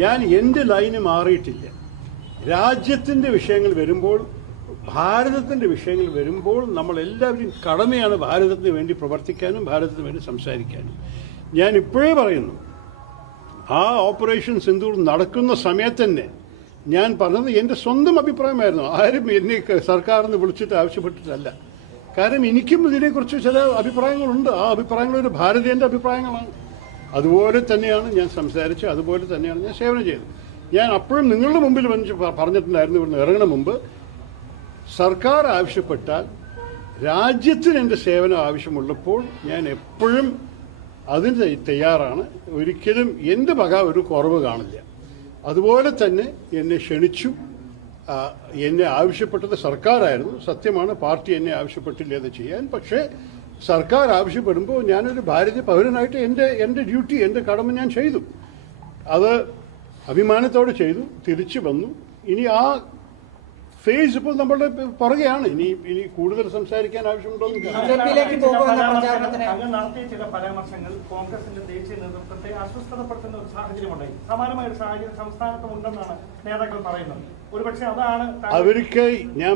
ഞാൻ എൻ്റെ ലൈന് മാറിയിട്ടില്ല. രാജ്യത്തിൻ്റെ വിഷയങ്ങൾ വരുമ്പോൾ, ഭാരതത്തിൻ്റെ വിഷയങ്ങൾ വരുമ്പോൾ നമ്മളെല്ലാവരും കടമയാണ് ഭാരതത്തിന് വേണ്ടി പ്രവർത്തിക്കാനും ഭാരതത്തിന് വേണ്ടി സംസാരിക്കാനും. ഞാൻ ഇപ്പോഴേ പറയുന്നു, ആ ഓപ്പറേഷൻ സിന്ദൂർ നടക്കുന്ന സമയത്ത് തന്നെ ഞാൻ പറഞ്ഞത് എൻ്റെ സ്വന്തം അഭിപ്രായമായിരുന്നു. ആരും എന്നെ സർക്കാരിന് വിളിച്ചിട്ട് ആവശ്യപ്പെട്ടിട്ടല്ല. കാരണം എനിക്കും ഇതിനെക്കുറിച്ച് ചില അഭിപ്രായങ്ങളുണ്ട്. ആ അഭിപ്രായങ്ങൾ ഒരു ഭാരതീയൻ്റെ അഭിപ്രായങ്ങളാണ്. അതുപോലെ തന്നെയാണ് ഞാൻ സംസാരിച്ചത്, അതുപോലെ തന്നെയാണ് ഞാൻ സേവനം ചെയ്തത്. ഞാൻ അപ്പോഴും നിങ്ങളുടെ മുമ്പിൽ പറഞ്ഞിട്ടുണ്ടായിരുന്നു, ഇവിടുന്ന് ഇറങ്ങണ മുമ്പ് സർക്കാർ ആവശ്യപ്പെട്ടാൽ, രാജ്യത്തിന് എൻ്റെ സേവനം ആവശ്യമുള്ളപ്പോൾ ഞാൻ എപ്പോഴും അതിന് തയ്യാറാണ്. ഒരിക്കലും എൻ്റെ വക ഒരു കുറവ് കാണില്ല. അതുപോലെ തന്നെ എന്നെ ക്ഷണിച്ചു. എന്നെ ആവശ്യപ്പെട്ടത് സർക്കാരായിരുന്നു. സത്യമാണ്, പാർട്ടി എന്നെ ആവശ്യപ്പെട്ടില്ല അത് ചെയ്യാൻ. പക്ഷേ സർക്കാർ ആവശ്യപ്പെടുമ്പോൾ ഞാനൊരു ഭാരതീയ പൗരനായിട്ട് എൻ്റെ ഡ്യൂട്ടി, എൻ്റെ കടമ ഞാൻ ചെയ്തു. അത് അഭിമാനത്തോടെ ചെയ്തു, തിരിച്ചു വന്നു. ഇനി ആ ഫേസ് ഇപ്പോൾ നമ്മളുടെ പുറകെയാണ്. ഇനി കൂടുതൽ സംസാരിക്കാൻ ആവശ്യമുണ്ടോ? നടത്തിയ ചില പരാമർശങ്ങൾ കോൺഗ്രസിന്റെ ദേശീയ നേതൃത്വത്തെ അസ്വസ്ഥതപ്പെടുത്തുന്ന ഒരു സാഹചര്യമുണ്ടായി. സമാനമായ ഒരു സാഹചര്യം സംസ്ഥാനത്തും ഉണ്ടെന്നാണ് നേതാക്കൾ പറയുന്നത്. ഒരുപക്ഷെ അതാണ് അവർക്ക് ഞാൻ